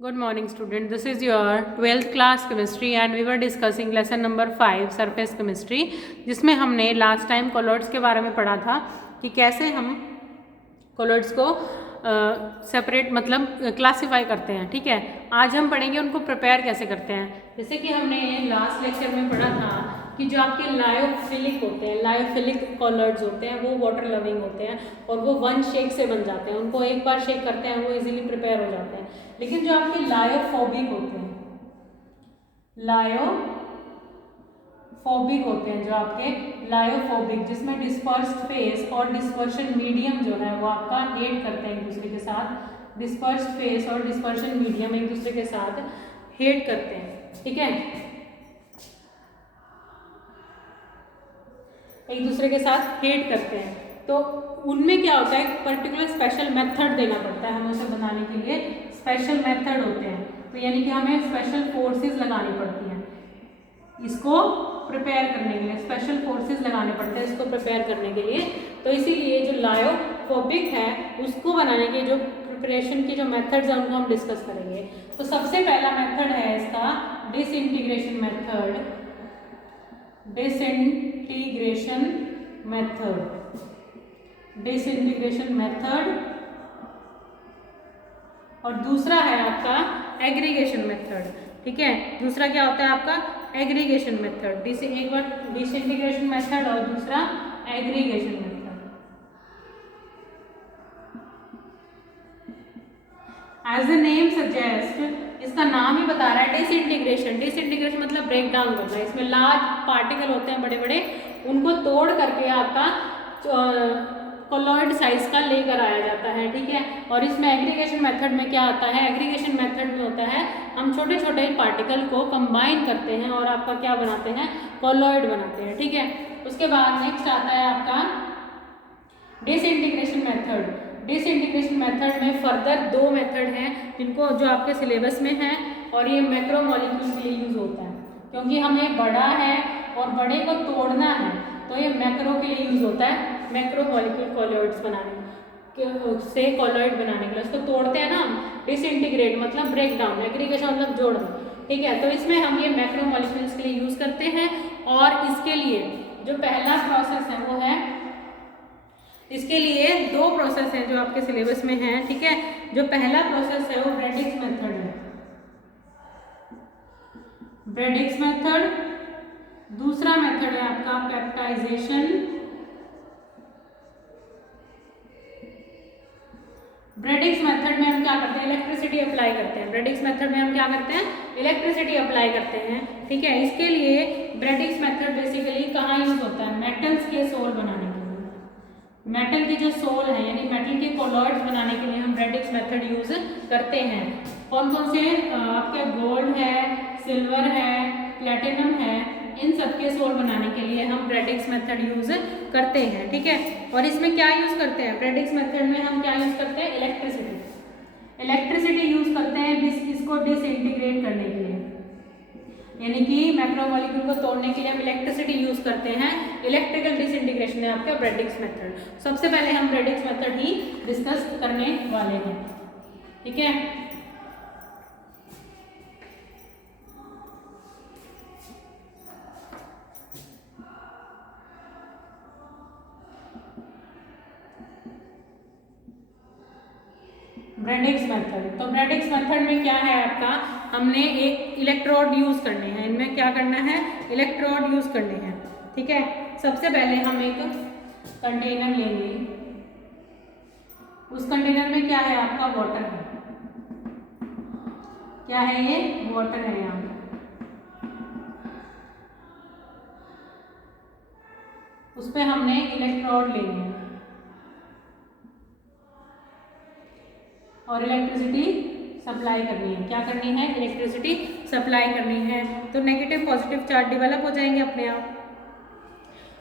Good morning student, this is your 12th class chemistry and we were discussing lesson number 5 surface chemistry, जिसमें हमने last time colloids के बारे में पढ़ा था कि कैसे हम colloids को सेपरेट मतलब क्लासीफाई करते हैं। ठीक है, आज हम पढ़ेंगे उनको प्रिपेयर कैसे करते हैं। जैसे कि हमने लास्ट लेक्चर में पढ़ा था कि जो आपके लायोफिलिक होते हैं, लायोफिलिक कॉलर्ड्स होते हैं, वो वाटर लविंग होते हैं और वो वन शेक से बन जाते हैं। उनको एक बार शेक करते हैं वो इजीली प्रिपेयर हो जाते हैं। लेकिन जो आपके लायोफोबिक होते हैं, लायोफोबिक होते हैं, जो आपके लायोफोबिक जिसमें डिस्पर्स्ड फेस और डिस्पर्शन मीडियम जो है वो आपका हेड करते हैं एक दूसरे के साथ। डिस्पर्स्ड फेस और डिस्पर्शन मीडियम एक दूसरे के साथ हेड करते हैं। ठीक है, एक दूसरे के साथ हेड करते हैं। तो उनमें क्या होता है, पर्टिकुलर स्पेशल मेथड देना पड़ता है हमें उसे बनाने के लिए। स्पेशल मेथड होते हैं, तो यानी कि हमें स्पेशल फोर्सेस लगानी पड़ती हैं इसको प्रिपेयर करने के लिए। स्पेशल फोर्सेस लगाने पड़ते हैं इसको प्रिपेयर करने के लिए। तो इसीलिए जो लायोफोबिक है उसको बनाने के जो प्रिपरेशन की जो मेथड्स हैं उनको हम डिस्कस करेंगे। तो सबसे पहला मेथड है इसका डिसइंटीग्रेशन मेथड। डिसइंटीग्रेशन मेथड और दूसरा है आपका एग्रीगेशन मेथड। ठीक है, दूसरा क्या होता है आपका एग्रीगेशन मेथड। एक बार डिसइंटीग्रेशन मेथड और दूसरा aggregation method. As the name suggest, इसका नाम ही बता रहा है डिसइंटीग्रेशन। डिसइंटीग्रेशन मतलब ब्रेक डाउन करना है। इसमें लार्ज पार्टिकल होते हैं बड़े बड़े, उनको तोड़ करके आपका कोलॉइड साइज का लेकर आया जाता है। ठीक है, और इसमें एग्रीगेशन मेथड में क्या आता है, एग्रीगेशन मेथड में होता है हम छोटे छोटे पार्टिकल को कंबाइन करते हैं और आपका क्या बनाते हैं, कोलॉइड बनाते हैं। ठीक है, उसके बाद नेक्स्ट आता है आपका डिसइंटीग्रेशन मेथड। डिसइंटीग्रेशन मेथड में फर्दर दो मेथड हैं जिनको जो आपके सिलेबस में है, और ये मैक्रोमोलिक्यूल के लिए यूज होता है क्योंकि हमें बड़ा है और बड़े को तोड़ना है, तो ये मैक्रो के लिए यूज होता है। मैक्रोमोलिक्यूल कॉलॉइड्स बनाने से कॉलॉइड बनाने के लिए उसको तोड़ते हैं ना हम। डिसइंटीग्रेट मतलब ब्रेक डाउन, एग्रीगेशन मतलब जोड़ना। ठीक है, तो इसमें हम ये मैक्रोमोलिक्यूल्स के लिए यूज करते हैं। और इसके लिए जो पहला प्रोसेस है वो है, इसके लिए दो प्रोसेस हैं जो आपके सिलेबस में हैं। ठीक है, जो पहला प्रोसेस है वो ब्रेडिक्स मेथड है, ब्रेडिक्स मेथड। दूसरा मेथड है आपका पेप्टाइजेशन। ब्रेडिक्स मेथड में हम क्या करते हैं, इलेक्ट्रिसिटी अप्लाई करते हैं। ब्रेडिक्स मेथड में हम क्या करते हैं, इलेक्ट्रिसिटी अप्लाई करते हैं। ठीक है, इसके लिए ब्रेडिक्स मेथड बेसिकली कहाँ यूज होता है, मेटल्स के सोल बनाने के लिए। मेटल के जो सोल है यानी मेटल के कोलॉइड्स बनाने के लिए हम ब्रेडिक्स मेथड यूज करते हैं। कौन कौन से, आपके गोल्ड है, सिल्वर है, प्लेटिनम है, इन सब के सोल बनाने के लिए हम ब्रेडिक्स मेथड यूज करते हैं। ठीक है, और इसमें क्या यूज करते हैं, ब्रेडिक्स मेथड में हम क्या यूज करते हैं, इलेक्ट्रिसिटी यूज करते हैं इसको डिसइंटीग्रेट करने के लिए। यानी कि मैक्रोमोलिक्यूल को तोड़ने के लिए हम इलेक्ट्रिसिटी यूज करते हैं। इलेक्ट्रिकल डिसइंटीग्रेशन है आपका ब्रेडिक्स मेथड। सबसे पहले हम ब्रेडिक्स मेथड ही डिस्कस करने वाले हैं। ठीक है, ब्रेडिक्स मेथड। तो ब्रेडिक्स मेथड में क्या है आपका, हमने एक इलेक्ट्रोड यूज करने हैं। इनमें क्या करना है, इलेक्ट्रोड यूज करने हैं। ठीक है, सबसे पहले हम एक कंटेनर लेंगे, उस कंटेनर में क्या है आपका, वाटर है। क्या है ये, वाटर है यहाँ। उस पर हमने इलेक्ट्रोड लेंगे और इलेक्ट्रिसिटी सप्लाई करनी है। क्या करनी है, इलेक्ट्रिसिटी सप्लाई करनी है। तो नेगेटिव पॉजिटिव चार्ज डेवलप हो जाएंगे अपने आप।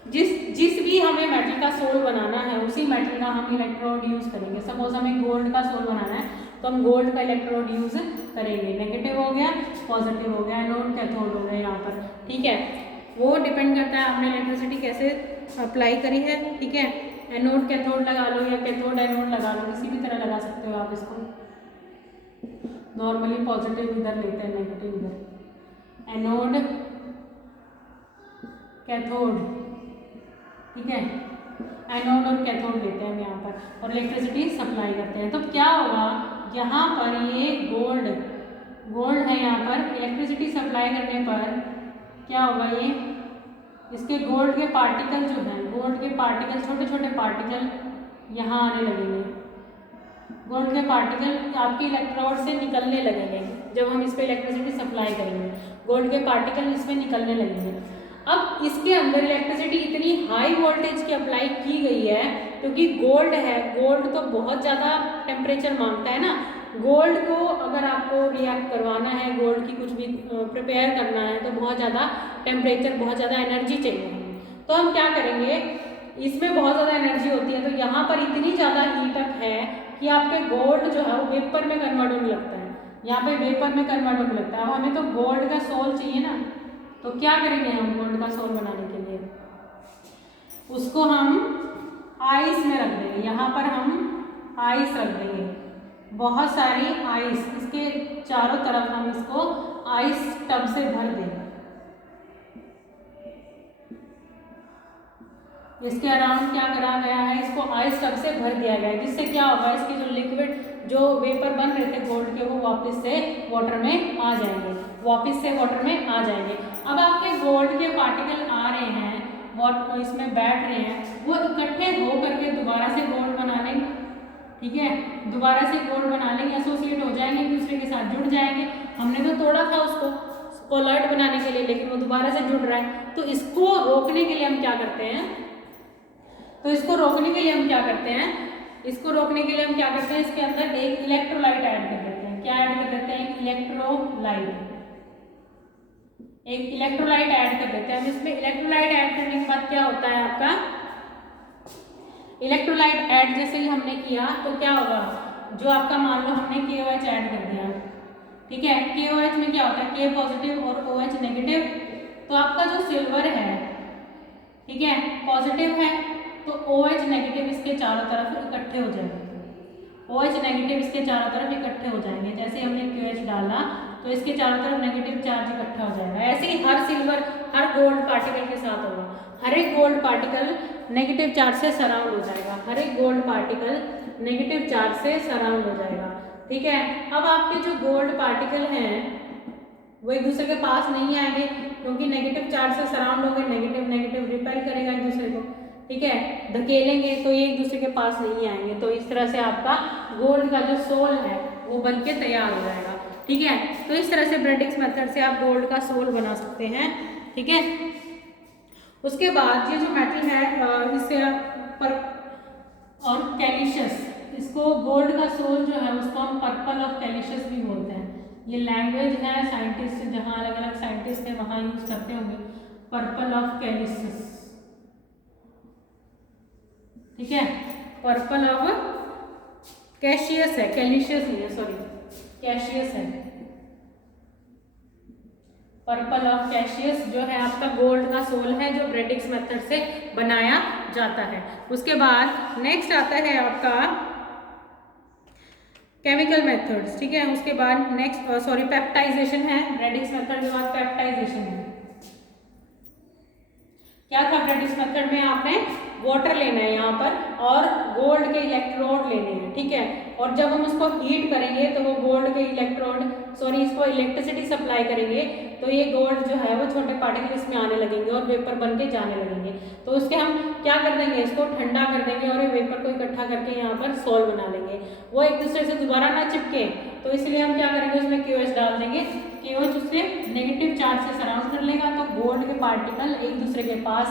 जिस भी हमें मेटल का सोल बनाना है उसी मेटल का हम इलेक्ट्रोड यूज करेंगे। सपोज हमें गोल्ड का सोल बनाना है तो हम गोल्ड का इलेक्ट्रोड यूज करेंगे। नेगेटिव हो गया, पॉजिटिव हो गया, एनोड कैथोड हो गया यहाँ पर। ठीक है, वो डिपेंड करता है हमने इलेक्ट्रिसिटी कैसे अप्लाई करी है। ठीक है, एनोड कैथोड लगा लो या कैथोड एनोड लगा लो, किसी भी तरह लगा सकते हो आप इसको। नॉर्मली पॉजिटिव इधर लेते हैं, नेगेटिव इधर, एनोड कैथोड, ठीक है, एनोड और कैथोड लेते हैं हम यहाँ पर और इलेक्ट्रिसिटी सप्लाई करते हैं। तो क्या होगा, यहाँ पर ये गोल्ड है, यहाँ पर इलेक्ट्रिसिटी सप्लाई करने पर क्या होगा, ये इसके गोल्ड के पार्टिकल जो हैं, गोल्ड के पार्टिकल, छोटे छोटे पार्टिकल यहाँ आने लगेंगे, गोल्ड के पार्टिकल आपके इलेक्ट्रोड से निकलने लगेंगे। जब हम इस पर इलेक्ट्रिसिटी सप्लाई करेंगे गोल्ड के पार्टिकल इसमें निकलने लगेंगे। अब इसके अंदर इलेक्ट्रिसिटी इतनी हाई वोल्टेज की अप्लाई की गई है क्योंकि गोल्ड है, गोल्ड तो बहुत ज़्यादा टेम्परेचर मांगता है ना। गोल्ड को अगर आपको रिएक्ट करवाना है, गोल्ड की कुछ भी प्रिपेयर करना है तो बहुत ज़्यादा टेम्परेचर, बहुत ज़्यादा एनर्जी चाहिए। तो हम क्या करेंगे, इसमें बहुत ज़्यादा एनर्जी होती है तो यहाँ पर इतनी ज़्यादा हीट अप है कि आपके गोल्ड जो है वो वेपर में कन्वर्ट होने लगता है, यहाँ पे वेपर में कन्वर्ट होने लगता है। अब हमें तो गोल्ड का सोल चाहिए ना, तो क्या करेंगे हम गोल्ड का सोल बनाने के लिए, उसको हम आइस में रख देंगे। यहाँ पर हम आइस रख देंगे, बहुत सारी आइस, इसके चारों तरफ हम इसको आइस टब से भर देंगे। इसके अराउंड क्या करा गया है, इसको आइस टब से भर दिया गया है, जिससे क्या होगा, इसके जो लिक्विड जो वेपर बन रहे थे गोल्ड के वो वापस से वाटर में आ जाएंगे, वापस से वाटर में आ जाएंगे। अब आपके गोल्ड के पार्टिकल आ रहे हैं, वाटर इसमें बैठ रहे हैं, वो इकट्ठे हो करके दोबारा से गोल्ड बना लेंगे, ठीक है, दोबारा से गोल्ड बना लेंगे, एसोसिएट हो जाएंगे, एक दूसरे के साथ जुड़ जाएंगे। हमने तो तोड़ा था उसको कोलाइड बनाने के लिए, लेकिन वो दोबारा से जुड़ रहा है। तो इसको रोकने के लिए हम क्या करते हैं, इसको रोकने के लिए हम क्या करते हैं, इसके अंदर एक इलेक्ट्रोलाइट ऐड कर देते हैं। क्या ऐड कर देते हैं, एक इलेक्ट्रोलाइट ऐड कर देते हैं। इसमें इलेक्ट्रोलाइट ऐड करने के बाद क्या होता है, आपका इलेक्ट्रोलाइट ऐड जैसे ही हमने किया तो क्या होगा, जो आपका मान लो हमने KOH ऐड कर दिया, ठीक है, KOH में क्या होता है, K पॉजिटिव और OH नेगेटिव। तो आपका जो सिल्वर है, ठीक है, पॉजिटिव है, तो OH नेगेटिव इसके चारों तरफ इकट्ठे हो जाएंगे, OH नेगेटिव इसके चारों तरफ इकट्ठे हो जाएंगे। जैसे हमने KOH डाला तो इसके चारों तरफ नेगेटिव चार्ज इकट्ठा हो जाएगा। ऐसे ही हर सिल्वर, हर गोल्ड पार्टिकल के साथ होगा, हर एक गोल्ड पार्टिकल नेगेटिव चार्ज से सराउंड हो जाएगा, हर एक गोल्ड पार्टिकल नेगेटिव चार्ज से सराउंड हो जाएगा, ठीक है। अब आपके जो गोल्ड पार्टिकल हैं वो एक दूसरे के पास नहीं आएंगे क्योंकि नेगेटिव चार्ज से सराउंड हो गए, नेगेटिव रिपेल करेगा एक दूसरे को, ठीक है, धकेलेंगे तो ये एक दूसरे के पास नहीं आएंगे। तो इस तरह से आपका गोल्ड का जो सोल है वो बन के तैयार हो जाएगा, ठीक है। तो इस तरह से ब्रेडिक्स मेथड से आप गोल्ड का सोल बना सकते हैं, ठीक है। उसके बाद ये जो मेटल है इससे पर और कैल्शियस, इसको गोल्ड का सोल जो है उसको हम पर्पल ऑफ कैल्शियस भी बोलते हैं। ये लैंग्वेज है साइंटिस्ट, जहाँ अलग अलग साइंटिस्ट है वहाँ यूज करते होंगे, पर्पल ऑफ कैल्शियस, ठीक है, पर्पल ऑफ कैशियस है, कैल्शियस नहीं है, सॉरी कैशियस है। पर्पल ऑफ कैशियस जो है आपका गोल्ड का सोल है जो ब्रेडिक्स मेथड से बनाया जाता है। उसके बाद नेक्स्ट आता है आपका केमिकल मेथड्स, ठीक है। उसके बाद नेक्स्ट पेप्टाइजेशन है, ब्रेडिक्स मेथड के बाद पेप्टाइजेशन है। क्या था ब्रेडिक्स मेथड में, आपने वाटर लेना है यहाँ पर और गोल्ड के इलेक्ट्रोड लेने हैं, ठीक है, और जब हम उसको हीट करेंगे तो वो गोल्ड के इसको इलेक्ट्रिसिटी सप्लाई करेंगे तो ये गोल्ड जो है वो छोटे पार्टिकल इसमें आने लगेंगे और वेपर बन के जाने लगेंगे। तो उसके हम क्या कर देंगे, इसको ठंडा कर देंगे और ये वेपर को इकट्ठा करके यहाँ पर सोल बना लेंगे, वो एक दूसरे से दोबारा ना चिपके। तो इसलिए हम क्या करेंगे, उसमें KOH डाल देंगे, KOH उससे नेगेटिव चार्ज से सराउंड कर लेगा तो गोल्ड के पार्टिकल एक दूसरे के पास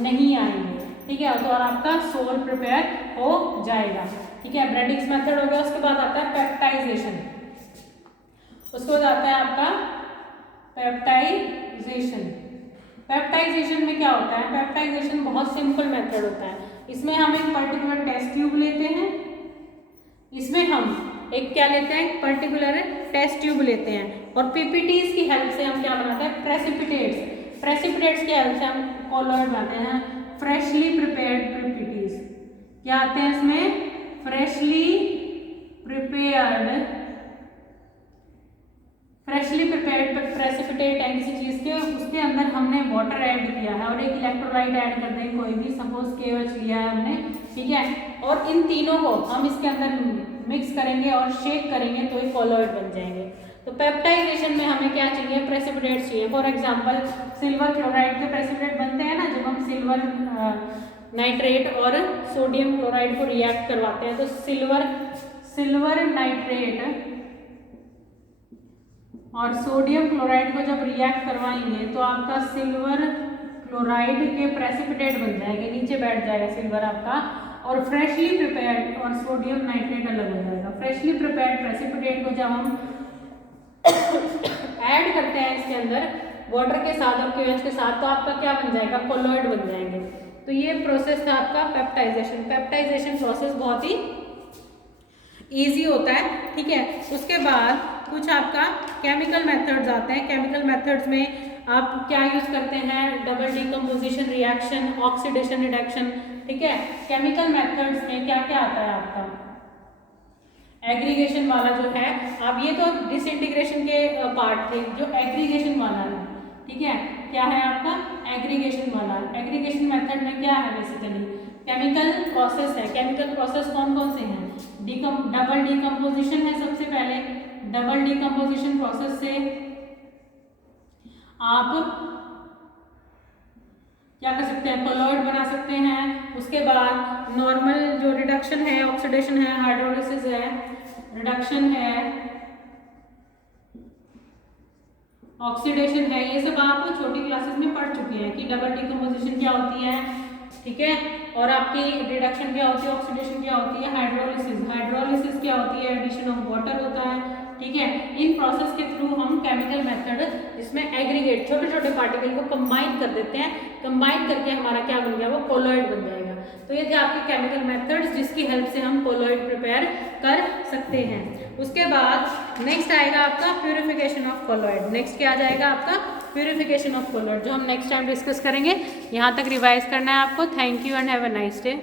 नहीं आएंगे, ठीक है। तो और आपका सोल प्रिपेयर हो जाएगा, ठीक है। ब्रेडिक्स मेथड हो गया। उसके बाद आता है पेप्टाइजेशन, उसके बाद आता है आपका पेप्टाइजेशन। पेप्टाइजेशन में क्या होता है, पेप्टाइजेशन बहुत सिंपल मेथड होता है। इसमें हम एक पर्टिकुलर टेस्ट ट्यूब लेते हैं, इसमें हम एक क्या लेते हैं, पर्टिकुलर टेस्ट ट्यूब लेते हैं और PPTs की हेल्प से हम क्या बनाते हैं, प्रेसिपिटेट्स की हेल्प से हम कोलॉइड बनाते हैं, फ्रेशली प्रिपेयर्ड PPTs। क्या आते हैं इसमें, फ्रेशली प्रिपेयर्ड प्रेसिपिटेट है किसी चीज़ के, उसके अंदर हमने वाटर ऐड किया है और एक इलेक्ट्रोलाइट ऐड कर दें कोई भी, सपोज KOH लिया है हमने, ठीक है, और इन तीनों को हम इसके अंदर मिक्स करेंगे और शेक करेंगे तो ये कोलॉइड बन जाएंगे। तो पेप्टाइजेशन में हमें क्या चाहिए, प्रेसिपिटेट चाहिए। फॉर एग्जांपल सिल्वर क्लोराइड के प्रेसिपिटेट बनते हैं ना, जब हम सिल्वर नाइट्रेट और सोडियम क्लोराइड को रिएक्ट करवाते हैं, तो सिल्वर नाइट्रेट और सोडियम क्लोराइड को जब रिएक्ट करवाएंगे तो आपका सिल्वर क्लोराइड के प्रेसिपिटेट बन जाएंगे, नीचे बैठ जाएगा सिल्वर आपका, और फ्रेशली प्रिपेयर्ड और सोडियम नाइट्रेट अलग हो जाएगा। फ्रेशली प्रिपेयर्ड प्रेसिपिटेट को जब हम ऐड करते हैं इसके अंदर वाटर के साथ और KOH के साथ, तो आपका क्या बन जाएगा, कोलॉइड बन जाएंगे। तो ये प्रोसेस था आपका पेप्टाइजेशन। पेप्टाइजेशन प्रोसेस बहुत ही ईजी होता है, ठीक है। उसके बाद कुछ आपका केमिकल मेथड्स आते हैं। केमिकल मेथड्स में आप क्या यूज करते हैं, double decomposition reaction, oxidation reduction, ठीक है। केमिकल मेथड्स में क्या क्या आता है आपका, एग्रीगेशन वाला जो है, अब ये तो डिसइंटीग्रेशन के पार्ट थे, जो एग्रीगेशन वाला है, ठीक है, क्या है आपका एग्रीगेशन वाला। एग्रीगेशन मेथड में क्या है, बेसिकली केमिकल प्रोसेस है। केमिकल प्रोसेस कौन कौन से हैं, डबल डिकम्पोजिशन है सबसे पहले। डबल डिकम्पोजिशन प्रोसेस से आप क्या कर सकते हैं, कोलॉइड बना सकते हैं। उसके बाद नॉर्मल जो रिडक्शन है, ऑक्सीडेशन है, हाइड्रोलिसिस है, रिडक्शन है, ऑक्सीडेशन है, ये सब आप छोटी क्लासेस में पढ़ चुके हैं कि डबल डिकम्पोजिशन क्या होती है, ठीक है, और आपकी रिडक्शन क्या होती है, ऑक्सीडेशन क्या होती है, हाइड्रोलिसिस क्या होती है, एडिशन ऑफ वाटर होता है, ठीक है। इन प्रोसेस के थ्रू हम केमिकल मेथड जिसमें एग्रीगेट छोटे छोटे पार्टिकल को कंबाइन कर देते हैं, कंबाइन करके हमारा क्या बन गया, वो कोलॉइड बन जाएगा। तो ये थे आपके केमिकल मेथड्स जिसकी हेल्प से हम कोलॉइड प्रिपेयर कर सकते हैं। उसके बाद नेक्स्ट आएगा आपका प्यूरिफिकेशन ऑफ कोलॉइड। नेक्स्ट क्या आ जाएगा आपका, प्यूरिफिकेशन ऑफ कोलॉइड, जो हम नेक्स्ट टाइम डिस्कस करेंगे। यहाँ तक रिवाइज करना है आपको। Thank you and have a nice day.